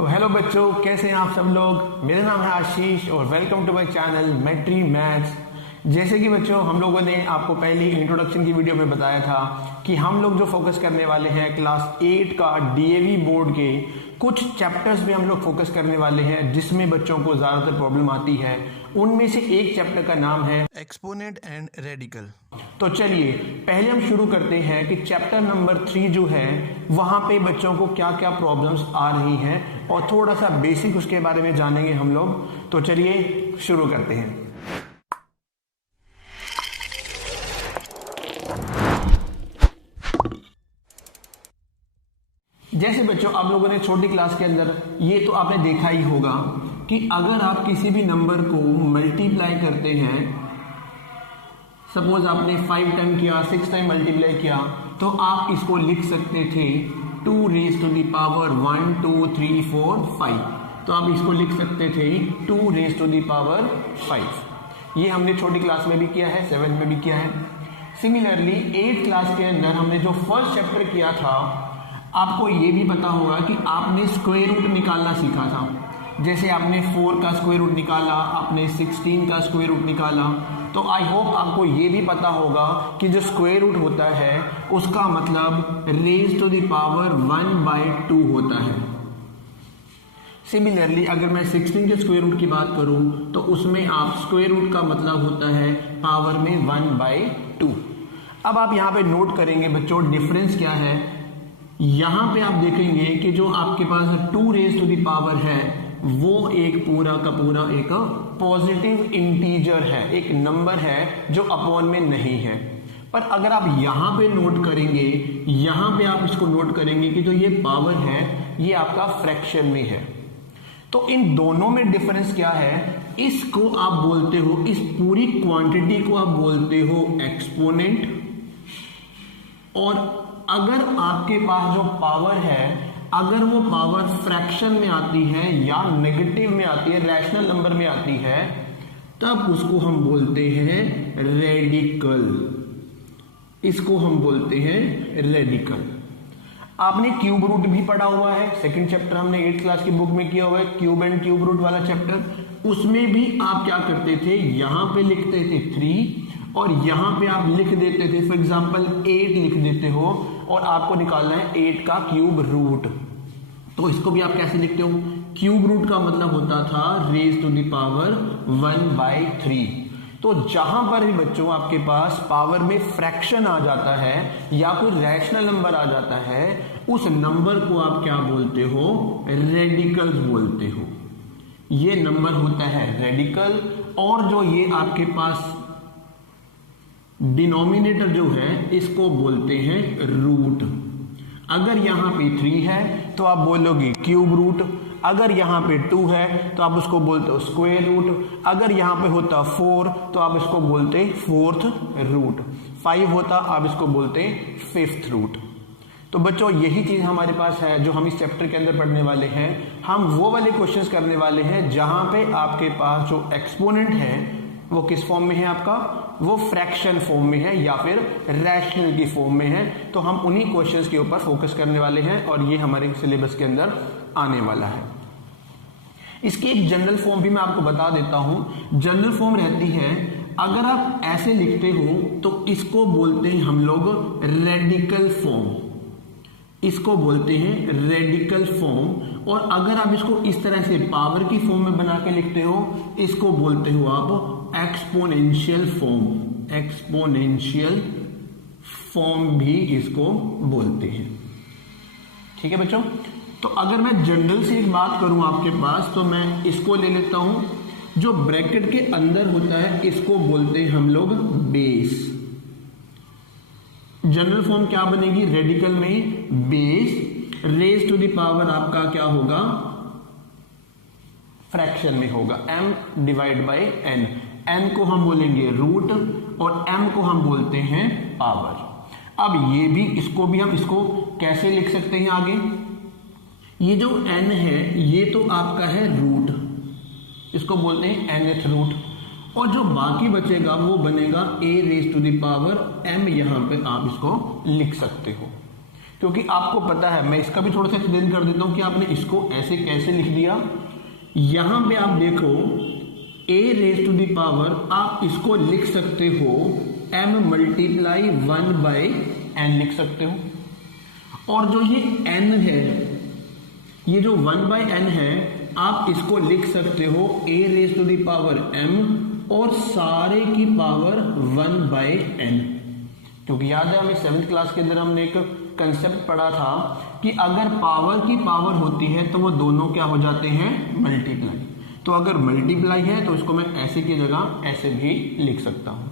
तो हेलो बच्चों, कैसे हैं आप सब लोग। मेरा नाम है आशीष और welcome to my channel Maitri maths. जैसे कि बच्चों हम लोगों ने आपको पहली इंट्रोडक्शन की वीडियो में बताया था कि हम लोग जो फोकस करने वाले हैं क्लास 8 का डीएवी बोर्ड के कुछ चैप्टर्स में हम लोग फोकस करने वाले हैं जिसमें बच्चों को ज़्यादातर प्रॉब्लम आती है। उनमें से एक चैप्टर का नाम है एक्सपोनेंट एंड रेडिकल। तो चलिए पहले हम शुरू करते हैं कि चैप्टर नंबर 3 जो है वहां पे बच्चों को क्या क्या प्रॉब्लम्स आ रही हैं और थोड़ा सा बेसिक उसके बारे में जानेंगे हम लोग। तो चलिए शुरू करते हैं। जैसे बच्चों आप लोगों ने छोटी क्लास के अंदर ये तो आपने देखा ही होगा कि अगर आप किसी भी नंबर को मल्टीप्लाई करते हैं, सपोज आपने 5 टाइम किया, 6 टाइम मल्टीप्लाई किया, तो आप इसको लिख सकते थे 2 रेज़ टू द पावर 1 2 3 4 5। तो आप इसको लिख सकते थे 2 रेज़ टू द पावर 5। ये हमने छोटी क्लास में भी किया है, 7 में भी किया है। सिमिलरली 8 क्लास के अंदर हमने जो फर्स्ट चैप्टर किया था, आपको ये भी पता होगा कि आपने स्क्वायर रूट निकालना सीखा था। जैसे आपने 4 का स्क्वायर रूट निकाला, आपने 16 का स्क्वायर रूट निकाला। तो आई होप आपको ये भी पता होगा कि जो स्क्वायर रूट होता है उसका मतलब रेज़ टू द पावर 1/2 होता है। सिमिलरली अगर मैं 16 के स्क्वायर रूट की बात करूं तो उसमें आप स्क्वायर रूट का मतलब होता है पावर में 1/2। अब आप यहाँ पे नोट करेंगे बच्चों डिफरेंस क्या है। यहाँ पे आप देखेंगे कि जो आपके पास 2 रेज़ टू द पावर है वो एक पूरा का पूरा एक पॉजिटिव इंटीजर है, एक नंबर है जो अपॉन में नहीं है। पर अगर आप यहाँ पे नोट करेंगे, यहाँ पे आप इसको नोट करेंगे कि जो ये पावर है ये आपका फ्रैक्शन में है। तो इन दोनों में डिफरेंस क्या है, इसको आप बोलते हो, इस पूरी क्वांटिटी को आप बोलते हो एक्सपोनेंट। और अगर आपके पास जो पावर है, अगर वो पावर फ्रैक्शन में आती है या नेगेटिव में आती है, रैशनल नंबर में आती है, तब उसको हम बोलते हैं रेडिकल। इसको हम बोलते हैं रेडिकल। आपने क्यूब रूट भी पढ़ा हुआ है, सेकंड चैप्टर हमने 8 क्लास की बुक में किया हुआ है, क्यूब एंड क्यूब रूट वाला चैप्टर। उसमें भी आप क्या करते थे, यहां पे लिखते थे 3 और यहां पे आप लिख देते थे, फॉर एग्जांपल 8 लिख देते हो और आपको निकालना है 8 का क्यूब रूट। तो इसको भी आप कैसे लिखते हो, क्यूब रूट का मतलब होता था रेज़ टू द पावर 1/3। तो जहां पर भी बच्चों आपके पास पावर में फ्रैक्शन आ जाता है या कोई रैशनल नंबर आ जाता है, उस नंबर को आप क्या बोलते हो, रेडिकल्स बोलते हो। ये नंबर होता है रेडिकल। और जो ये आपके पास डिनोमिनेटर जो है इसको बोलते हैं रूट। अगर यहां पे 3 है तो आप बोलोगे क्यूब रूट, अगर यहां पे 2 है तो आप उसको बोलते हो स्क्वायर रूट, अगर यहां पे होता 4 तो आप इसको बोलते फोर्थ रूट, 5 होता आप इसको बोलते फिफ्थ रूट। तो बच्चों यही चीज हमारे पास है जो हम इस चैप्टर के अंदर पढ़ने वाले हैं। हम वो वाले क्वेश्चंस करने वाले हैं जहां पे आपके पास जो एक्सपोनेंट है वो किस फॉर्म में है, आपका वो फ्रैक्शन फॉर्म में है या फिर रैशनल की फॉर्म में है। तो हम उन्हीं क्वेश्चंस के ऊपर फोकस करने वाले हैं और ये हमारे सिलेबस के अंदर आने वाला है। इसकी एक जनरल फॉर्म भी मैं आपको बता देता हूं। जनरल फॉर्म रहती है, अगर आप ऐसे लिखते हो तो इसको बोलते हैं हम लोग रेडिकल फॉर्म, इसको बोलते हैं रेडिकल फॉर्म। और अगर आप इसको इस तरह से पावर की फॉर्म में बना के लिखते हो, इसको बोलते हो आप एक्सपोनेंशियल फॉर्म। एक्सपोनेंशियल फॉर्म भी इसको बोलते हैं। ठीक है बच्चों। तो अगर मैं जनरल से एक बात करूं आपके पास, तो मैं इसको ले लेता हूं, जो ब्रैकेट के अंदर होता है इसको बोलते हैं हम लोग बेस। जनरल फॉर्म क्या बनेगी, रेडिकल में base, raise to the power आपका क्या होगा, फ्रैक्शन में होगा, m divide by n। n को हम बोलेंगे रूट और m को हम बोलते हैं पावर। अब ये भी, इसको भी हम इसको कैसे लिख सकते हैं आगे, ये जो n है ये तो आपका है रूट, इसको बोलते हैं nth रूट, और जो बाकी बचेगा वो बनेगा a raise to the power m। यहां पे आप इसको लिख सकते हो। क्योंकि आपको पता है, मैं इसका भी थोड़ा सा एक्सप्लेन कर देता हूं कि आपने इसको ऐसे कैसे लिख दिया। यहां पे आप देखो a raise to the power, आप इसको लिख सकते हो m मल्टीप्लाई 1/n लिख सकते हो, और जो ये n है, ये जो 1/n है, आप इसको लिख सकते हो a raise to the power m और सारे की पावर 1/n। क्योंकि याद है हमें 7th क्लास के अंदर हमने एक कंसेप्ट पढ़ा था कि अगर पावर की पावर होती है तो वो दोनों क्या हो जाते हैं, मल्टीप्लाई। तो अगर मल्टीप्लाई है तो इसको मैं ऐसे की जगह ऐसे भी लिख सकता हूं।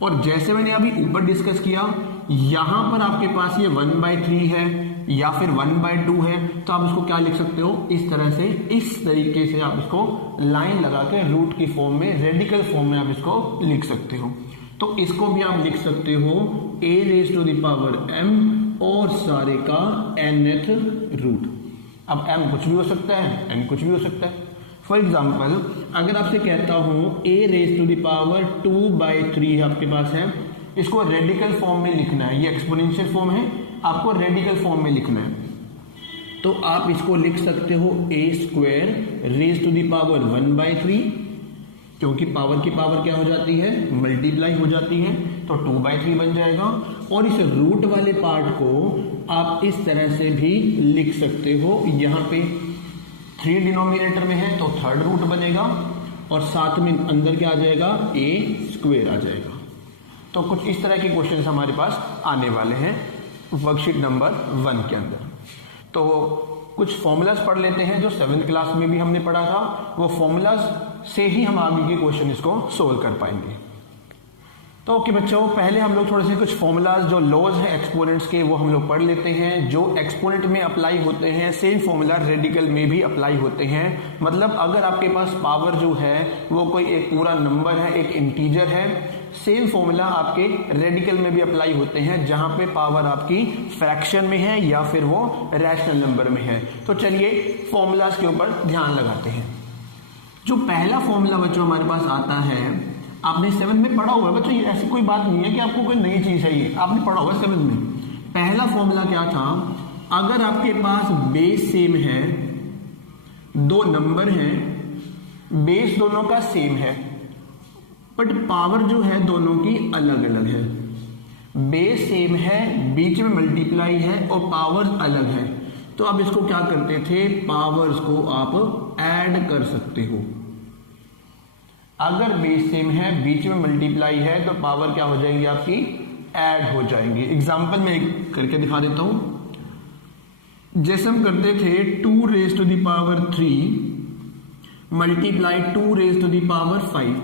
और जैसे मैंने अभी ऊपर डिस्कस किया, यहां पर आपके पास ये 1/3 है या फिर 1/2 है, तो आप इसको क्या लिख सकते हो, इस तरह से, इस तरीके से आप इसको लाइन लगा के रूट की फॉर्म में, रेडिकल फॉर्म में आप इसको लिख सकते हो। तो इसको भी आप लिख सकते हो a raise to the power m और सारे का nth रूट। अब m कुछ भी हो सकता है, n कुछ भी हो सकता है। फॉर एग्जाम्पल अगर आपसे कहता हूं a raise to the power 2/3 आपके पास है, इसको रेडिकल फॉर्म में लिखना है, ये एक्सपोनेंशियल फॉर्म है, आपको रेडिकल फॉर्म में लिखना है, तो आप इसको लिख सकते हो a² raise to the power 1/3, क्योंकि पावर की पावर क्या हो जाती है, मल्टीप्लाई हो जाती है, तो 2/3 बन जाएगा। और इस रूट वाले पार्ट को आप इस तरह से भी लिख सकते हो, यहाँ पे 3 डिनोमिनेटर में है तो थर्ड रूट बनेगा, और साथ में अंदर क्या आ जाएगा, a² आ जाएगा। तो कुछ इस तरह के क्वेश्चन हमारे पास आने वाले हैं वर्कशीट नंबर 1 के अंदर। तो कुछ फॉर्मूलाज पढ़ लेते हैं जो 7th क्लास में भी हमने पढ़ा था, वो फॉर्मूलाज से ही हम आगे के क्वेश्चन इसको सोल्व कर पाएंगे। तो ओके बच्चों, पहले हम लोग थोड़े से कुछ फॉर्मूलाज जो लॉज हैं एक्सपोनेंट्स के, वो हम लोग पढ़ लेते हैं। जो एक्सपोनेंट में अप्लाई होते हैं सेम फॉर्मूला रेडिकल में भी अप्लाई होते हैं। मतलब अगर आपके पास पावर जो है वो कोई एक पूरा नंबर है, एक इंटीजर है, सेम फॉर्मूला आपके रेडिकल में भी अप्लाई होते हैं, जहां पे पावर आपकी फ्रैक्शन में है या फिर वो रैशनल नंबर में है। तो चलिए फॉर्मूलाज के ऊपर ध्यान लगाते हैं। जो पहला फॉर्मूला बच्चों हमारे पास आता है, आपने 7 में पढ़ा हुआ है बच्चों, ये ऐसी कोई बात नहीं है कि आपको कोई नई चीज है, ये आपने पढ़ा हुआ है 7 में। पहला फॉर्मूला क्या था, अगर आपके पास बेस सेम है, दो नंबर हैं, बेस दोनों का सेम है, बट पावर जो है दोनों की अलग अलग है। बेस सेम है, बीच में मल्टीप्लाई है और पावर्स अलग है, तो आप इसको क्या करते थे, पावर्स को आप ऐड कर सकते हो। अगर बेस सेम है, बीच में मल्टीप्लाई है, तो पावर क्या हो जाएगी आपकी, ऐड हो जाएंगी। एग्जांपल में करके दिखा देता हूं। जैसे हम करते थे 2 raise to the power 3 multiply 2 raise to the power 5।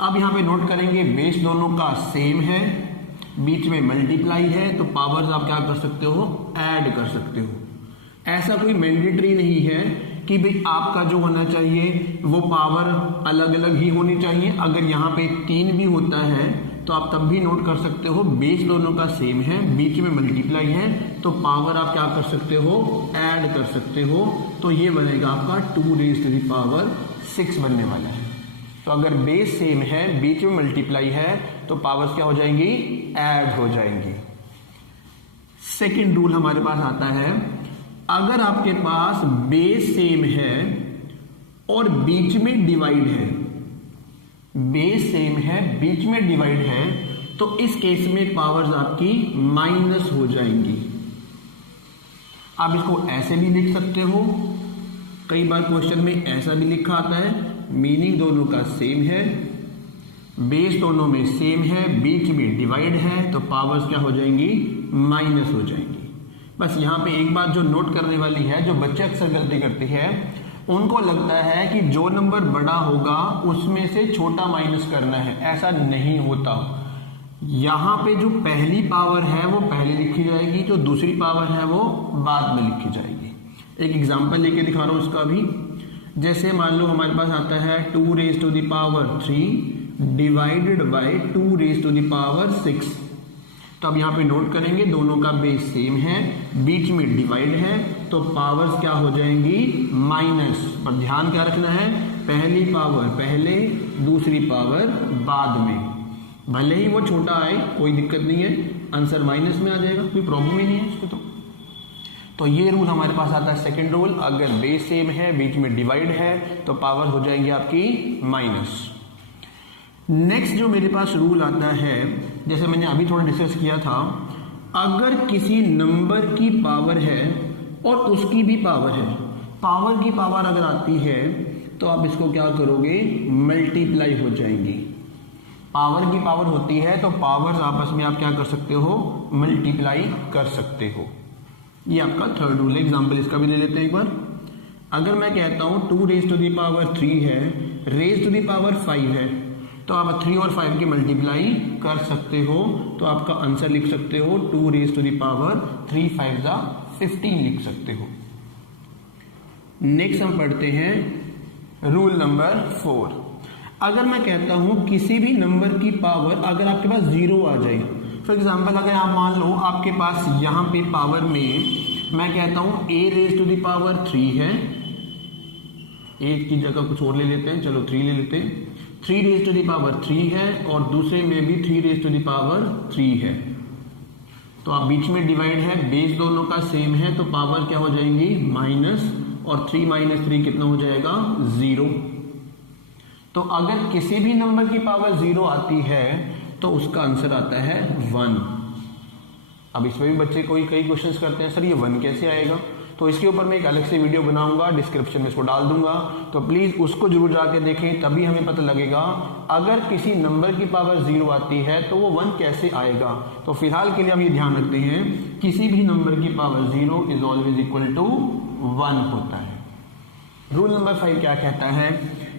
अब यहां पे नोट करेंगे बेस दोनों का सेम है, बीच में मल्टीप्लाई है, तो पावर्स आप क्या कर सकते हो, ऐड कर सकते हो। ऐसा कोई मैंडेटरी नहीं है कि भाई आपका जो होना चाहिए वो पावर अलग अलग ही होनी चाहिए। अगर यहाँ पे 3 भी होता है तो आप तब भी नोट कर सकते हो बेस दोनों का सेम है, बीच में मल्टीप्लाई है, तो पावर आप क्या कर सकते हो, ऐड कर सकते हो। तो ये बनेगा आपका 2 रेज टू द पावर 6 बनने वाला है। तो अगर बेस सेम है, बीच में मल्टीप्लाई है, तो पावर्स क्या हो जाएंगी, ऐड हो जाएंगी। सेकेंड रूल हमारे पास आता है, अगर आपके पास बेस सेम है और बीच में डिवाइड है, बेस सेम है, बीच में डिवाइड है, तो इस केस में पावर्स आपकी माइनस हो जाएंगी। आप इसको ऐसे भी लिख सकते हो, कई बार क्वेश्चन में ऐसा भी लिखा आता है, मीनिंग दोनों का सेम है, बेस दोनों में सेम है, बीच में डिवाइड है, तो पावर्स क्या हो जाएंगी, माइनस हो जाएंगी। बस यहाँ पे एक बात जो नोट करने वाली है, जो बच्चे अक्सर गलती करते हैं, उनको लगता है कि जो नंबर बड़ा होगा उसमें से छोटा माइनस करना है। ऐसा नहीं होता। यहाँ पे जो पहली पावर है वो पहले लिखी जाएगी, जो दूसरी पावर है वो बाद में लिखी जाएगी। एक एग्जांपल लेके दिखा रहा हूँ उसका भी। जैसे मान लो हमारे पास आता है 2 raise to the power 3 divided by 2 raise to the power 6। तो अब यहाँ पे नोट करेंगे दोनों का बेस सेम है, बीच में डिवाइड है, तो पावर्स क्या हो जाएंगी, माइनस। पर ध्यान क्या रखना है, पहली पावर पहले, दूसरी पावर बाद में। भले ही वो छोटा आए कोई दिक्कत नहीं है, आंसर माइनस में आ जाएगा, कोई प्रॉब्लम ही नहीं है इसको। तो तो ये रूल हमारे पास आता है सेकंड रूल, अगर बेस सेम है, बीच में डिवाइड है, तो पावर हो जाएंगी आपकी माइनस। नेक्स्ट जो मेरे पास रूल आता है, जैसे मैंने अभी थोड़ा डिस्कस किया था, अगर किसी नंबर की पावर है और उसकी भी पावर है, पावर की पावर अगर आती है तो आप इसको क्या करोगे, मल्टीप्लाई हो जाएंगी। पावर की पावर होती है तो पावर्स आपस में आप क्या कर सकते हो, मल्टीप्लाई कर सकते हो। ये आपका थर्ड रूल है। एग्जांपल इसका भी ले लेते हैं एक बार। अगर मैं कहता हूं 2 रेज़ टू द पावर 3 है, रेज़ टू द पावर 5 है, तो आप 3 और 5 की मल्टीप्लाई कर सकते हो, तो आपका आंसर लिख सकते हो 2 रेज़ टू द पावर 3 5 जा 15 लिख सकते हो। नेक्स्ट हम पढ़ते हैं रूल नंबर 4। अगर मैं कहता हूं किसी भी नंबर की पावर अगर आपके पास 0 आ जाए, फॉर एग्जाम्पल अगर आप मान लो आपके पास यहां पे पावर में मैं कहता हूं a raise to the power 3 है, 8 की जगह कुछ और ले लेते हैं, चलो 3 ले लेते हैं, 3 रेज़ टू द पावर 3 है और दूसरे में भी 3 रेज़ टू द पावर 3 है, तो आप बीच में डिवाइड है, बेस दोनों का सेम है, तो पावर क्या हो जाएंगी माइनस, और 3 माइनस 3 कितना हो जाएगा 0। तो अगर किसी भी नंबर की पावर 0 आती है तो उसका आंसर आता है 1। अब इसमें भी बच्चे कई क्वेश्चंस करते हैं, सर ये 1 कैसे आएगा, तो इसके ऊपर मैं एक अलग से वीडियो बनाऊंगा, डिस्क्रिप्शन में इसको डाल दूंगा, तो प्लीज उसको जरूर जाके देखें, तभी हमें पता लगेगा अगर किसी नंबर की पावर 0 आती है तो वो 1 कैसे आएगा। तो फिलहाल के लिए हम ये ध्यान रखते हैं, किसी भी नंबर की power 0 is always equal to 1 होता है। रूल नंबर 5 क्या कहता है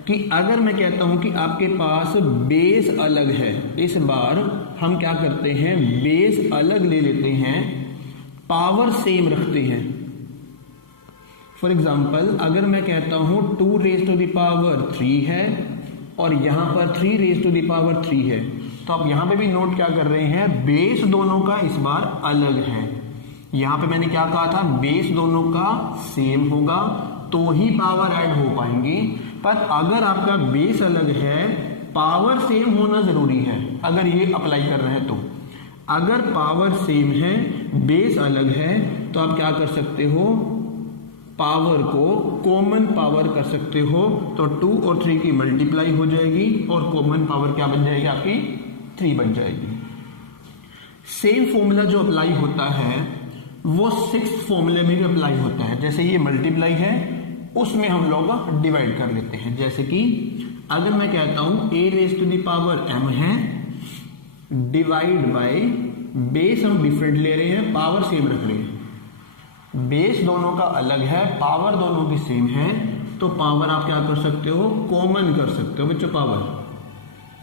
कि अगर मैं कहता हूं कि आपके पास बेस अलग है, इस बार हम क्या करते हैं, बेस अलग ले लेते हैं, पावर सेम रखते हैं। फॉर एग्जाम्पल अगर मैं कहता हूं 2 रेज़ टू द पावर 3 है और यहां पर 3 रेज़ टू द पावर 3 है, तो आप यहां पे भी नोट क्या कर रहे हैं, बेस दोनों का इस बार अलग है। यहां पे मैंने क्या कहा था, बेस दोनों का सेम होगा तो ही पावर ऐड हो पाएंगी, पर अगर आपका बेस अलग है पावर सेम होना जरूरी है। अगर ये अप्लाई कर रहे हैं तो अगर पावर सेम है बेस अलग है तो आप क्या कर सकते हो, पावर को कॉमन पावर कर सकते हो, तो 2 और 3 की मल्टीप्लाई हो जाएगी और कॉमन पावर क्या बन जाएगी आपकी 3 बन जाएगी। सेम फॉर्मूला जो अप्लाई होता है वो 6th फॉर्मूले में भी अप्लाई होता है। जैसे ये मल्टीप्लाई है उसमें हम लोग डिवाइड कर लेते हैं, जैसे कि अगर मैं कहता हूं a raise to the power m है, डिवाइड बाय बेस हम डिफरेंट ले रहे हैं, पावर सेम रख रहे हैं, बेस दोनों का अलग है, पावर दोनों की सेम है, तो पावर आप क्या कर सकते हो, कॉमन कर सकते हो बच्चों पावर,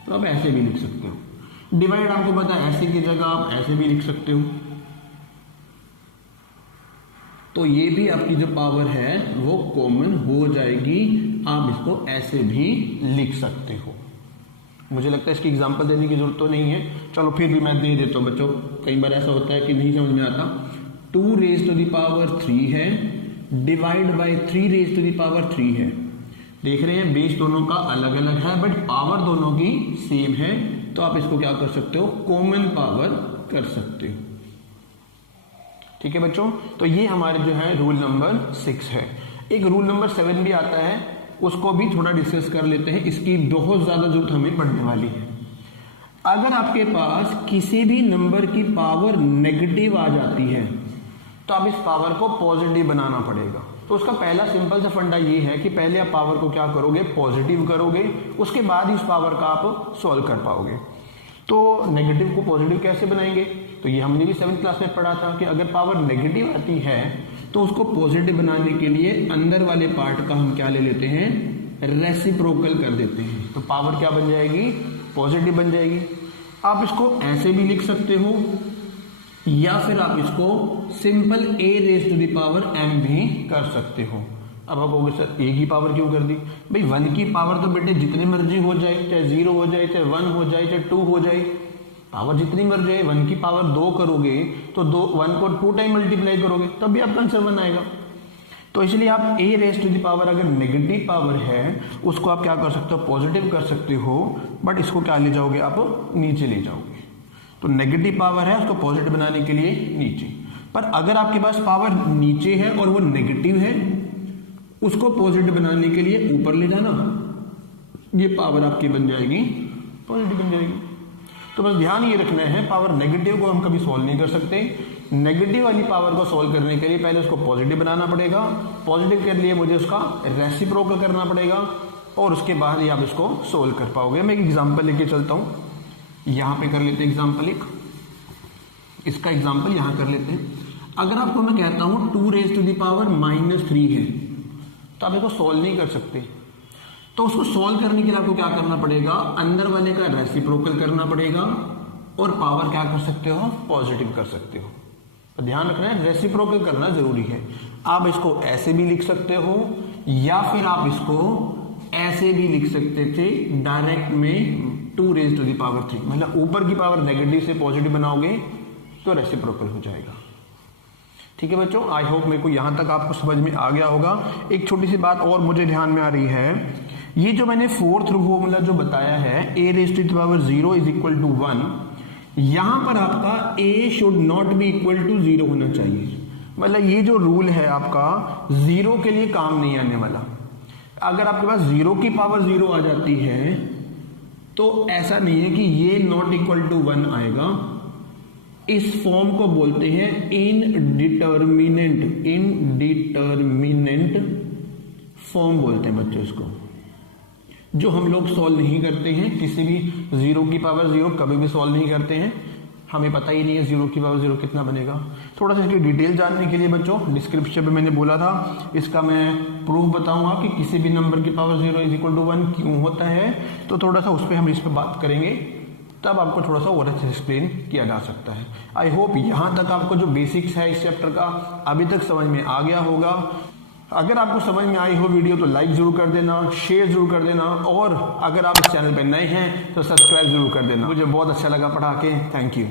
तो आप ऐसे भी लिख सकते हो। डिवाइड आपको पता है ऐसे की जगह आप ऐसे भी लिख सकते हो, तो ये भी आपकी जो पावर है वो कॉमन हो जाएगी, आप इसको ऐसे भी लिख सकते हो। मुझे लगता है इसकी एग्जांपल देने की जरूरत तो नहीं है, चलो फिर भी मैं दे देता हूं बच्चों, कई बार ऐसा होता है कि नहीं समझ में आता। 2 रेज़ टू द पावर 3 है, divide by 3 raise to the power 3 है, देख रहे हैं बेस दोनों का अलग अलग है बट पावर दोनों की सेम है, तो आप इसको क्या कर सकते हो, कॉमन पावर कर सकते हो। ठीक है बच्चों, तो ये हमारे जो है रूल नंबर 6 है। एक रूल नंबर 7 भी आता है, उसको भी थोड़ा डिस्कस कर लेते हैं, इसकी बहुत ज्यादा जरूरत हमें पड़ने वाली है। अगर आपके पास किसी भी नंबर की पावर नेगेटिव आ जाती है तो आप इस पावर को पॉजिटिव बनाना पड़ेगा। तो उसका पहला सिंपल सा फंडा ये है कि पहले आप पावर को क्या करोगे, पॉजिटिव करोगे, उसके बाद ही उस पावर का आप सॉल्व कर पाओगे। तो नेगेटिव को पॉजिटिव कैसे बनाएंगे, तो ये हमने भी 7th क्लास में पढ़ा था कि अगर पावर नेगेटिव आती है तो उसको पॉजिटिव बनाने के लिए अंदर वाले पार्ट का हम क्या ले लेते हैं, रेसिप्रोकल कर देते हैं, तो पावर क्या बन जाएगी, पॉजिटिव बन जाएगी। आप इसको ऐसे भी लिख सकते हो या फिर आप इसको simple a raise to the power m भी कर सकते हो। अब आप कहोगे सर a की पावर क्यों कर दी, भाई 1 की पावर तो बेटे जितनी मर्जी हो जाए, चाहे 0 हो जाए, चाहे 1 हो जाए, चाहे 2 हो जाए, पावर जितनी मर्जी है। 1 की पावर 2 करोगे तो 1 को 2 टाइम मल्टीप्लाई करोगे तब भी आपका आंसर 1 आएगा। तो इसलिए आप a raise to the power अगर नेगेटिव पावर है उसको आप क्या कर सकते हो, पॉजिटिव कर सकते हो, बट इसको क्या ले जाओगे, आप नीचे ले जाओगे। तो नेगेटिव पावर है उसको पॉजिटिव बनाने के लिए नीचे। पर अगर आपके पास पावर नीचे है और वो नेगेटिव है, उसको पॉजिटिव बनाने के लिए ऊपर ले जाना, ये पावर आपकी बन जाएगी पॉजिटिव बन जाएगी। तो बस ध्यान ये रखना है, पावर नेगेटिव को हम कभी सॉल्व नहीं कर सकते। नेगेटिव वाली पावर को सॉल्व करने के लिए पहले उसको पॉजिटिव बनाना पड़ेगा, पॉजिटिव के लिए मुझे उसका रेसिप्रोकल करना पड़ेगा, और उसके बाद ही आप इसको सोल्व कर पाओगे। मैं एक एग्जांपल लेके चलता हूँ, यहाँ पे कर लेते हैं एग्जांपल एक, इसका एग्जांपल यहाँ कर लेते हैं। अगर आपको मैं कहता हूँ 2 रेज़ टू द पावर -3 है, तो आप इसको सोल्व नहीं कर सकते। तो उसको सोल्व करने के लिए आपको क्या करना पड़ेगा, अंदर वाले का रेसिप्रोकल करना पड़ेगा, और पावर क्या कर सकते हो, पॉजिटिव कर सकते हो। तो ध्यान रखना है, रेसिप्रोकल करना जरूरी है। आप इसको ऐसे भी लिख सकते हो, या फिर आप इसको ऐसे भी लिख सकते थे डायरेक्ट में 2 रेज़ टू द पावर 3, मतलब ऊपर की पावर नेगेटिव से पॉजिटिव बनाओगे तो रेसिप्रोकल हो जाएगा। ठीक है बच्चों, आई होप मेरे को यहां तक आपको समझ में आ गया होगा। एक छोटी सी बात और मुझे ध्यान में आ रही है, ये जो मैंने फोर्थ फॉर्मूला जो बताया है a raise to the power 0 is equal to 1, यहां पर आपका a should not be equal to 0 होना चाहिए। मतलब ये जो रूल है आपका 0 के लिए काम नहीं आने वाला। अगर आपके पास 0 की पावर 0 आ जाती है तो ऐसा नहीं है कि ये नॉट इक्वल टू 1 आएगा। इस फॉर्म को बोलते हैं इनडिटर्मिनेंट फॉर्म बोलते हैं बच्चों इसको, जो हम लोग सॉल्व नहीं करते हैं। किसी भी 0 की पावर 0 कभी भी सॉल्व नहीं करते हैं, हमें पता ही नहीं है 0 की पावर 0 कितना बनेगा। थोड़ा सा इसकी डिटेल जानने के लिए बच्चों डिस्क्रिप्शन में मैंने बोला था, इसका मैं प्रूफ बताऊंगा कि किसी भी नंबर की पावर 0 इज इक्वल टू 1 क्यों होता है। तो थोड़ा सा उस पर हम इस पर बात करेंगे, तब आपको थोड़ा सा और अच्छे से एक्सप्लेन किया जा सकता है। आई होप यहाँ तक आपको जो बेसिक्स है इस चैप्टर का अभी तक समझ में आ गया होगा। अगर आपको समझ में आई हो वीडियो तो लाइक जरूर कर देना, शेयर जरूर कर देना, और अगर आप इस चैनल पर नए हैं तो सब्सक्राइब जरूर कर देना। मुझे बहुत अच्छा लगा पढ़ा के, थैंक यू।